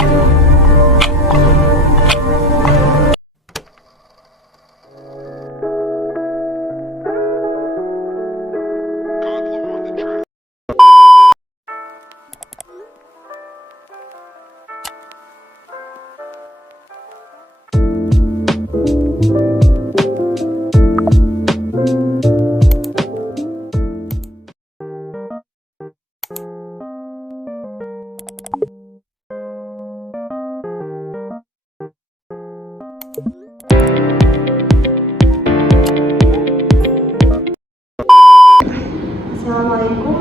Assalamualaikum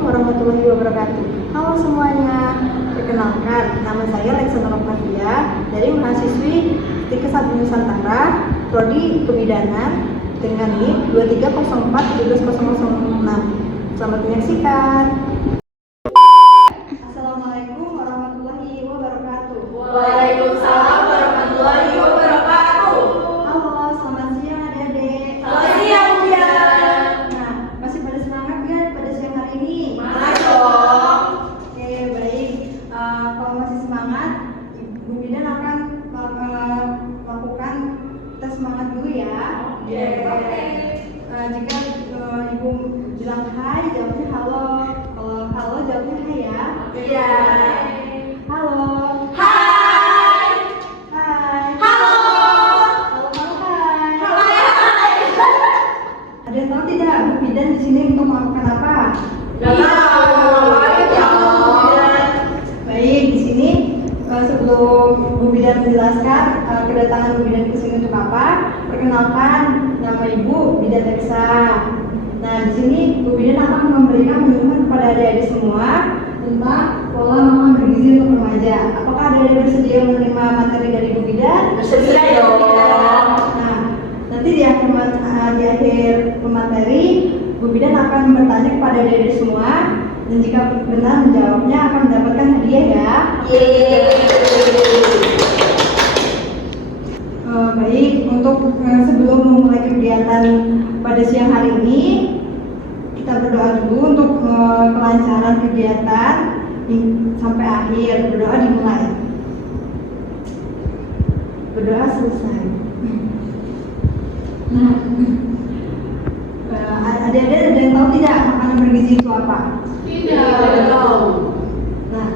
warahmatullahi wabarakatuh. Halo semuanya, perkenalkan nama saya Alexandra Novia dari mahasiswi Stikes 1 Nusantara, Prodi Kebidanan dengan NIM 2304-12006. Selamat menyaksikan. Assalamualaikum warahmatullahi wabarakatuh. Waalaikumsalam warahmatullahi wabarakatuh. Halo, selamat siang adik-adik. Selamat siang, Bunda. Nah, masih pada semangat kan pada siang hari ini? Masuk. Oke, baik. Kalau masih semangat, Bu Bidan akan melakukan tes semangat dulu ya. Jika Ibu bilang hai, jawabnya halo. Kalau halo, jawabnya hai ya. Iya. Halo. Hai. Hai. Halo. Halo, hai. Hai. Ada yang tahu tidak Bu Bidan di sini untuk melakukan apa? Gak tahu. Ayo jawab. Baik, di sini sebelum Bu Bidan menjelaskan kedatangan Bu Bidan ke sini untuk apa, perkenalkan nama Ibu Bidan Teksa. Nah, di sini Bu Bidan akan memberikan pengumuman kepada adik-adik semua tentang pola makan bergizi untuk remaja. Apakah adik-adik bersedia menerima materi dari Bu Bidan? Bersedia dong. Nah, nanti di akhir pemateri, Bu Bidan akan bertanya kepada adik-adik semua, dan jika benar menjawabnya akan mendapatkan hadiah ya. Baik, untuk sebelum memulai kegiatan pada siang hari ini, kita berdoa dulu untuk kelancaran kegiatan sampai akhir. Berdoa dimulai. Berdoa selesai. Nah, adik-adik ada yang tahu tidak makanan bergizi itu apa? Tidak tahu. Nah,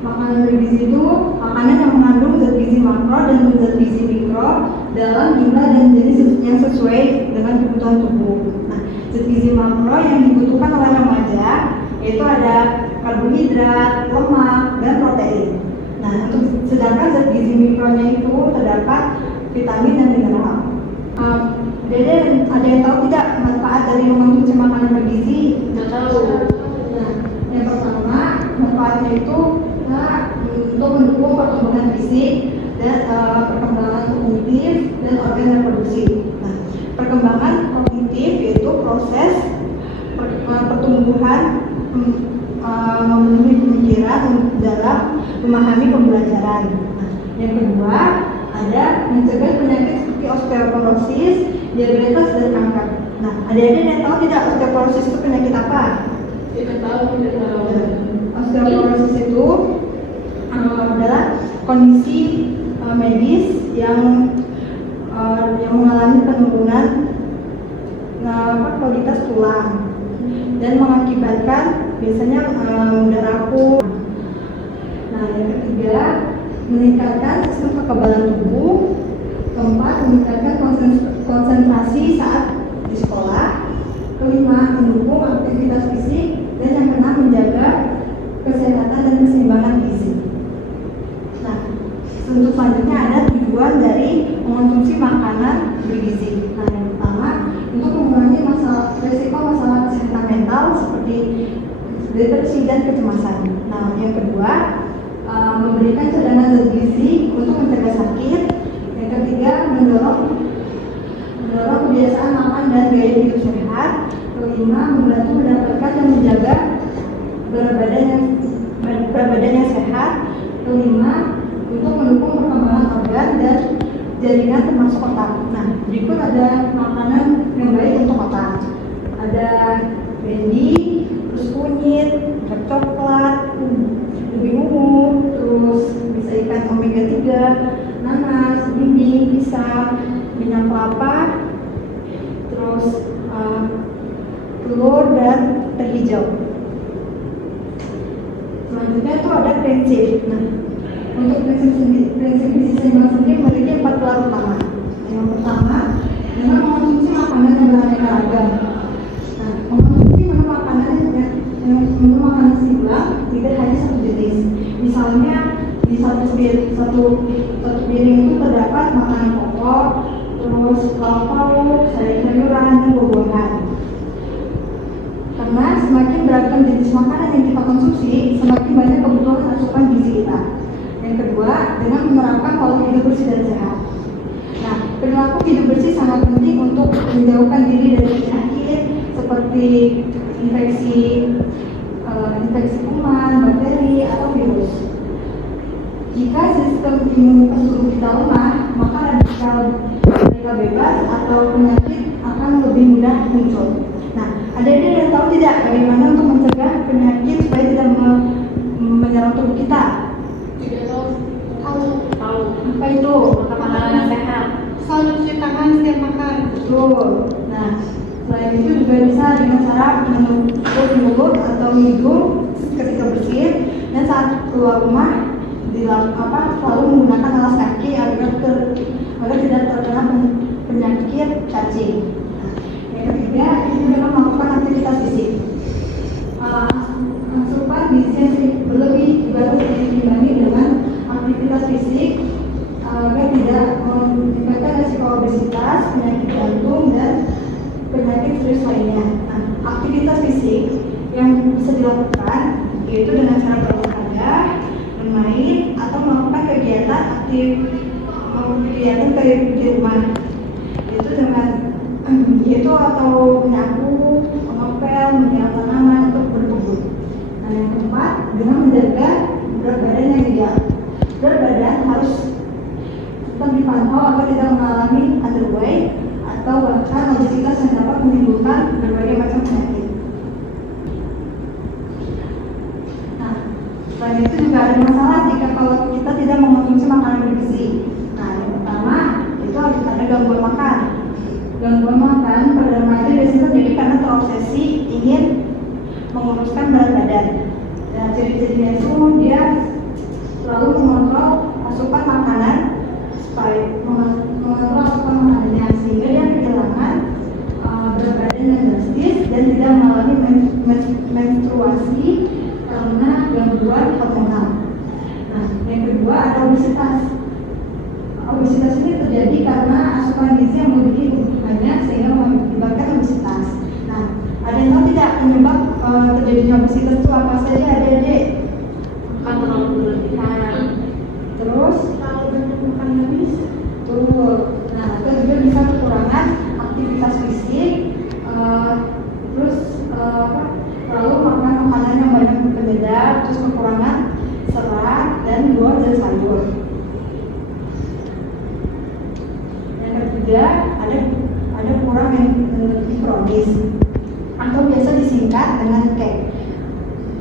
makanan bergizi itu makanan yang mengandung zat gizi makro dan zat gizi mikro dalam jumlah dan jenis yang sesuai dengan kebutuhan tubuh. Nah, zat gizi makro yang dibutuhkan oleh remaja yaitu ada karbohidrat, lemak, dan protein. Nah, sedangkan zat gizi mikronya itu terdapat vitamin dan mineral. Dede, ada yang tahu tidak manfaat dari mengonsumsi makanan bergizi? Gak tahu. Nah, yang pertama manfaatnya itu untuk mendukung pertumbuhan fisik dan perkembangan kognitif dan organ reproduksi. Nah, perkembangan kognitif yaitu proses pertumbuhan memenuhi pemikiran dalam memahami pembelajaran. Nah, yang kedua ada mencegah penyakit seperti osteoporosis, diabetes, dan kanker. Nah, adik-adik yang tahu tidak osteoporosis itu penyakit apa? Tidak tahu. Osteoporosis itu adalah kondisi medis yang mengalami penurunan kualitas tulang dan mengakibatkan biasanya mudah rapuh. Nah, yang ketiga meningkatkan sistem kekebalan tubuh. Keempat, meningkatkan konsentrasi saat di sekolah. Kelima, mendukung aktivitas fisik. Dan yang keenam, menjaga kesehatan dan keseimbangan gizi. Nah, untuk selanjutnya ada tujuan dari mengonsumsi makanan bergizi. Nah, yang pertama, untuk mengurangi risiko masalah kesehatan mental seperti depresi dan kecemasan. Nah, yang kedua, memberikan cadangan zat gizi untuk mencegah sakit. Yang ketiga, mendorong kebiasaan makan dan gaya hidup sehat. Kelima, membantu mendapatkan dan menjaga berat badan yang sehat. Kelima, untuk mendukung perkembangan organ dan jaringan termasuk otak. Nah, berikut ada makanan yang baik untuk otak. Ada candy, terus kunyit, coklat, ubi ungu, nanas, dinding, pisang, minyak kelapa, terus telur dan teh hijau. Selanjutnya itu ada prinsip. Nah, untuk prinsip gizi seimbang sendiri memiliki 4 pilar utama. Yang pertama, dengan mengonsumsi makanan yang beraneka ragam. Nah, mengonsumsi menu makanan seimbang tidak hanya satu jenis. Misalnya di satu piring itu terdapat makanan pokok, terus lauk-pauk, sayur-sayuran, dan buah-buahan. Karena semakin beragam jenis makanan yang kita konsumsi, semakin banyak kebutuhan asupan gizi kita. Yang kedua, dengan menerapkan pola hidup bersih dan sehat. Nah, perilaku hidup bersih sangat penting untuk menjauhkan diri dari penyakit seperti infeksi kuman, bakteri, atau virus. Jika sistem imunitas tubuh kita lemah, maka radikal bebas atau penyakit akan lebih mudah muncul. Nah, adik-adik yang tahu tidak bagaimana untuk mencegah penyakit supaya tidak menyerang tubuh kita? Tidak tahu. Tahu. Apa itu? Makan makanan yang sehat. Selalu cuci tangan setiap makan. Betul. Nah, selain itu juga bisa dengan cara menutup mulut atau hidung ketika bersin, dan saat keluar rumah selalu menggunakan alas kaki agar tidak terkena penyakit cacing. Yang ketiga, itu dengan melakukan aktivitas fisik. Asupan gizi yang berlebih juga harus diimbangi dengan aktivitas fisik agar tidak meningkatkan risiko obesitas, penyakit jantung, dan penyakit serius lainnya. Nah, aktivitas fisik yang bisa dilakukan yaitu dengan cara berolahraga, bermain, atau melakukan kegiatan di rumah. Yaitu atau menyapu, mengepel, menyiram tanaman, atau berkebun. Nah, yang keempat, dengan menjaga berat badan yang ideal. Berat badan harus tetap dipantau agar tidak mengalami underweight atau bahkan obesitas yang dapat menimbulkan berbagai macam penyakit. Nah, selain itu juga ada masalah jika kalau kita tidak mengonsumsi makanan bergizi. Nah, yang pertama itu harus ada gangguan makan. Gangguan makan pada remaja biasanya terjadi karena terobsesi ingin menguruskan berat badan. Nah, ciri-cirinya itu dia selalu mengontrol asupan makanan sehingga dia kehilangan berat badan yang drastis dan tidak mengalami menstruasi karena gangguan hormonal. Nah, yang kedua ada obesitas. Obesitas ini terjadi karena asupan gizi yang melebihi kebutuhannya sehingga mengakibatkan obesitas. Nah, ada yang tahu tidak penyebab terjadinya obesitas itu apa saja, adik-adik? Makan terlalu berlebihan. Terus Terlalu banyak makan habis. tuh. Nah, itu juga bisa kekurangan aktivitas fisik, lalu makan makanan yang banyak penyedap, terus kekurangan serat dan buah dan sayur. Yang ketiga ada kurang energi kronis atau biasa disingkat dengan KEK.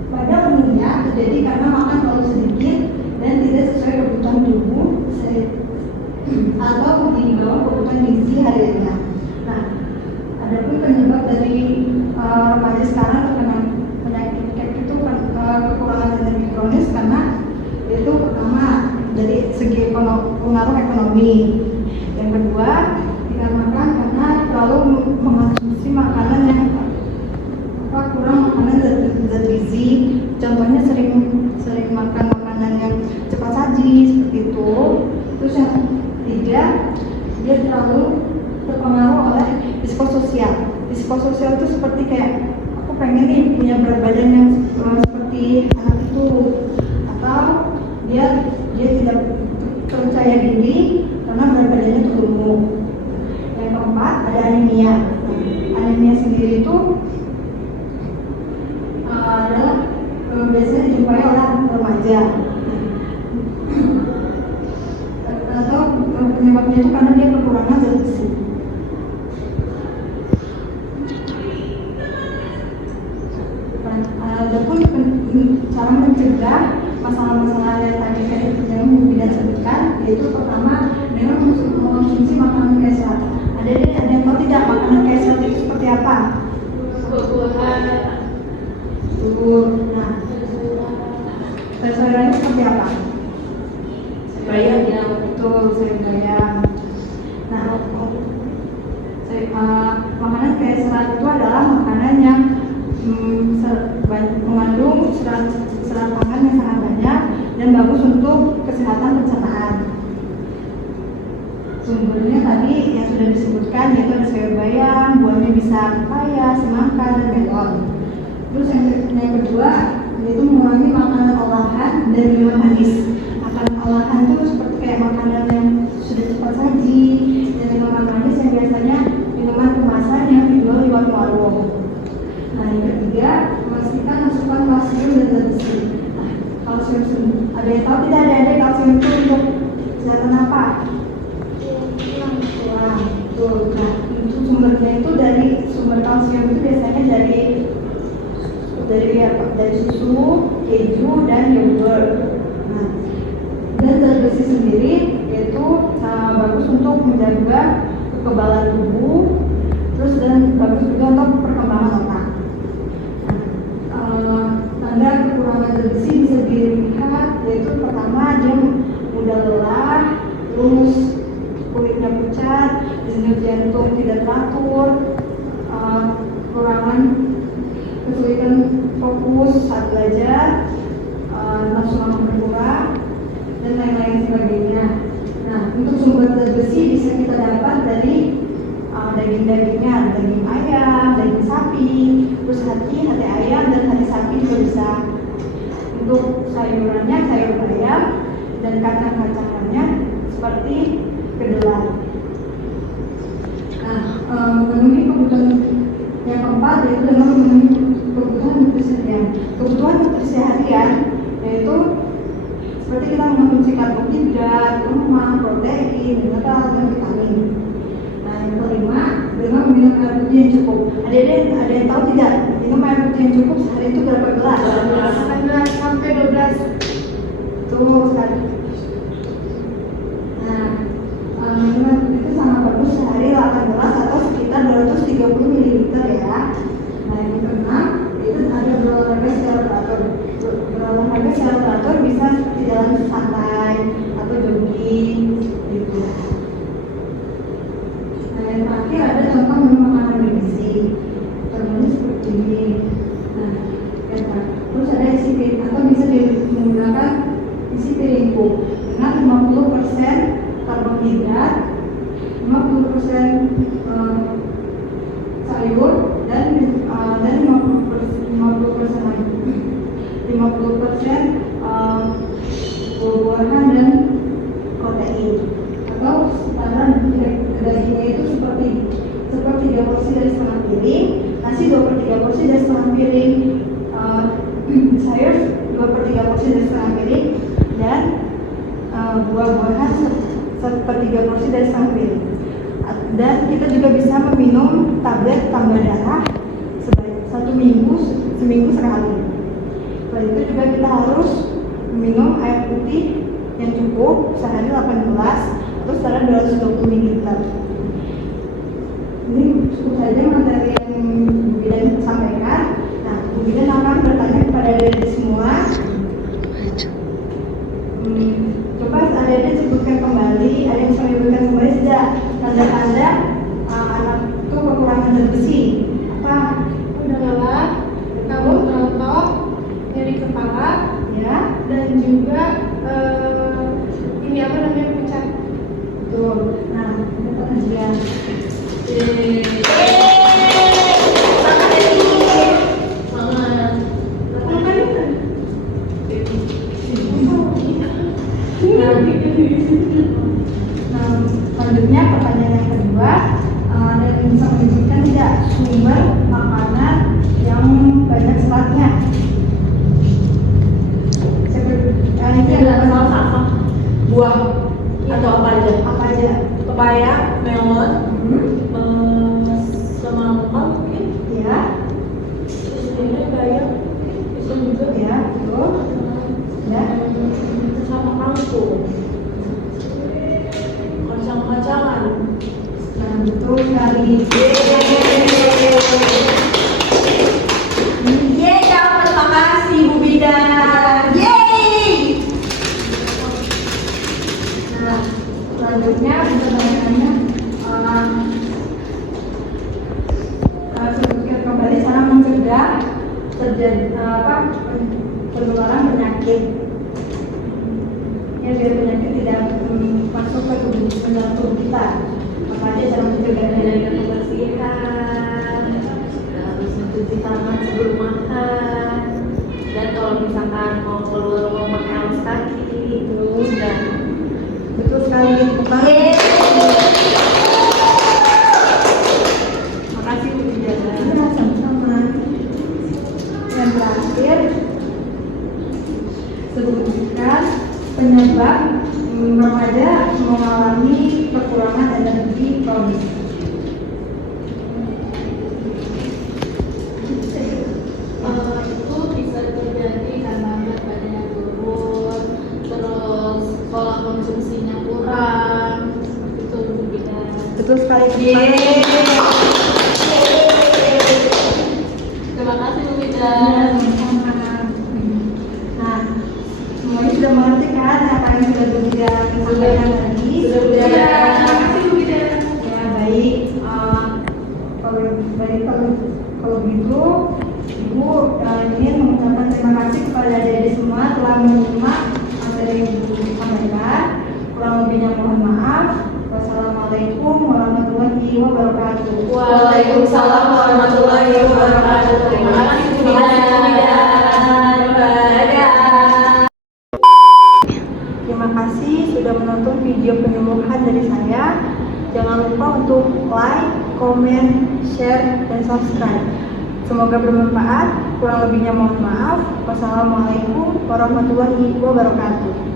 Pada umumnya terjadi karena makan terlalu sedikit dan tidak sesuai kebutuhan tubuh atau di bawah kebutuhan gizi hariannya. Nah, adapun penyebab dari remaja sekarang terkena penyakit KEK itu kekurangan energi kronis karena itu pertama dari segi pengaruh ekonomi. Yang kedua dikarenakan karena terlalu mengonsumsi makanan yang kurang makanan zat gizi. Contohnya sering makan makanan yang cepat saji seperti itu. Terus yang ketiga, dia terlalu terpengaruh oleh psikososial. Psikososial itu seperti kayak aku pengen nih punya berat badan yang seperti anak itu, atau dia tidak percaya diri karena berat badannya tuh gemuk. Yang keempat ada anemia. Anemia sendiri itu adalah biasanya dijumpai oleh remaja. Atau penyebabnya itu karena dia kekurangan zat besi. Adapun cara mencegah masalah-masalah yang tadi saya sebutkan yaitu pertama memang mengkonsumsi makanan kaya serat. Ada yang tahu tidak makanan kaya serat itu seperti apa? Buah-buahan. Nah, sayur-sayurannya seperti apa? Bayam. Betul, sayur bayam. Nah, makanan kaya serat itu adalah makanan yang mengandung serat pangan yang sangat banyak dan bagus untuk kesehatan pencernaan. Sumbernya tadi yang sudah disebutkan, yaitu ada sayur bayam, buahnya bisa pepaya, semangka, dan melon. Terus yang kedua yaitu mengurangi makanan olahan dan minuman manis. Makanan olahan itu seperti kayak makanan yang sudah cepat saji, dan minuman manis yang biasanya minuman kemasan yang dijual di warung-warung. Nah, yang ketiga, memastikan asupan kalsium dan zat besi. Nah, kalsium, ada yang tahu tidak ada kalsium itu untuk kesehatan apa? Tulang. Betul. Nah, untuk sumbernya itu dari sumber kalsium itu biasanya dari apa? Dari susu, keju, dan yogurt. Nah, dan zat besi sendiri yaitu bagus untuk menjaga kekebalan tubuh, terus dan bagus juga untuk perkembangan otak. Tanda kekurangan zat besi bisa dilihat yaitu pertama dia mudah lelah, terus kulitnya pucat, denyut jantung tidak teratur, kesulitan fokus saat belajar, nafsu makan berkurang, dan lain-lain sebagainya. Nah, untuk sumber zat besi bisa kita dapat dari daging-dagingnya, daging ayam, daging sapi, terus hati ayam dan hati sapi juga bisa. Untuk sayurannya, sayur bayam dan kacang-kacangannya seperti kedelai. Nah, memenuhi kebutuhan yang keempat yaitu dengan memenuhi kebutuhan nutrisi harian. Kebutuhan nutrisi harian yaitu seperti kita mengonsumsi karbohidrat, lemak, protein, mineral, dan vitamin. Nah, yang kelima, dengan minum air putih yang cukup. Ada yang tahu tidak? Minum air putih yang cukup sehari itu berapa gelas? 18 sampai 12. Tuh, sekali. Nah, minum air putih itu sangat bagus sehari 8 gelas atau sekitar 230 ml ya. Nah, yang keenam, itu ada berolahraga secara teratur. Berolahraga secara teratur bisa seperti jalan santai atau jogging gitu. Nah, yang terakhir ada contoh menu makanan bergizi. Contohnya seperti ini. Nah, terus ada isi piring atau bisa menggunakan isi piringku dengan 50% karbohidrat, 50% sayur dan 50% lagi 50% buah-buahan dan protein. Atau standar dagingnya itu seperti 3 porsi dari setengah piring, nasi 2/3 porsi dari setengah piring, sayur 2/3 porsi dari setengah piring, dan buah-buahan 1/3 porsi dari setengah piring. Dan kita juga bisa meminum tablet tambah darah seminggu sekali. Selain itu juga kita harus minum air putih yang cukup sehari 8 gelas atau setara 220 ml. Ini cukup saja materi yang Bu Bidan sampaikan. Nah, Bu Bidan akan bertanya kepada adik-adik semua. Coba adik-adik sebutkan kembali, ada yang bisa menyebutkan kembali saja tanda-tanda anak itu kekurangan zat besi. Apa? Udah lelah, kabut rontok, nyeri kepala, Ya, dan juga ini apa namanya pucat. betul. Nah, ini pengajian. Nah, selanjutnya pertanyaan yang kedua, ada yang bisa menyebutkan tidak sumber makanan yang banyak seratnya? Ini adalah Salah satu buah atau apa aja? apa aja? Pepaya, melon, Hmm. semangka mungkin. Ya, Terus ini bayam, bisa juga. ya, betul. Ya, Sama kangkung. Betul sekali. Yeay, dapat. Terima kasih Bu Bidan. Yeay. Nah, selanjutnya pertanyaannya sebutkan kembali cara mencegah penularan penyakit. Ya, biar penyakit tidak masuk ke tubuh kita. Apa aja cara mencegahnya? Menjaga kebersihan, harus mencuci tangan sebelum makan, dan kalau misalkan mau keluar mau pakai alas kaki terus dan Betul sekali. makasih Bu Bidan. Ya, sama-sama. Yang terakhir, sebutkan penyebab remaja mengalami kekurangan energi kronis. Itu bisa terjadi karena berat badannya turun, terus pola konsumsinya kurang, seperti itu Bu Bidan. Betul sekali. Terima kasih Bu Ya, Bidan. sama-sama. Nah, semuanya sudah mengerti kan apa yang sudah Bu Bidan sampaikan tadi? Sudah Bu Bidan. Terima kasih Bu Bidan. Ya, baik. Kalau begitu, Ibu ingin mengucapkan terima kasih kepada adik-adik semua telah menyimak materi yang Ibu sampaikan. Kurang lebihnya mohon maaf. Wassalamualaikum warahmatullahi wabarakatuh. Waalaikumsalam warahmatullahi wabarakatuh. Terima kasih Bu Bidan. Dadah. Terima kasih sudah menonton video penyuluhan dari saya. Jangan lupa untuk like, komen, share, dan subscribe. Semoga bermanfaat. Kurang lebihnya mohon maaf. Wassalamualaikum warahmatullahi wabarakatuh.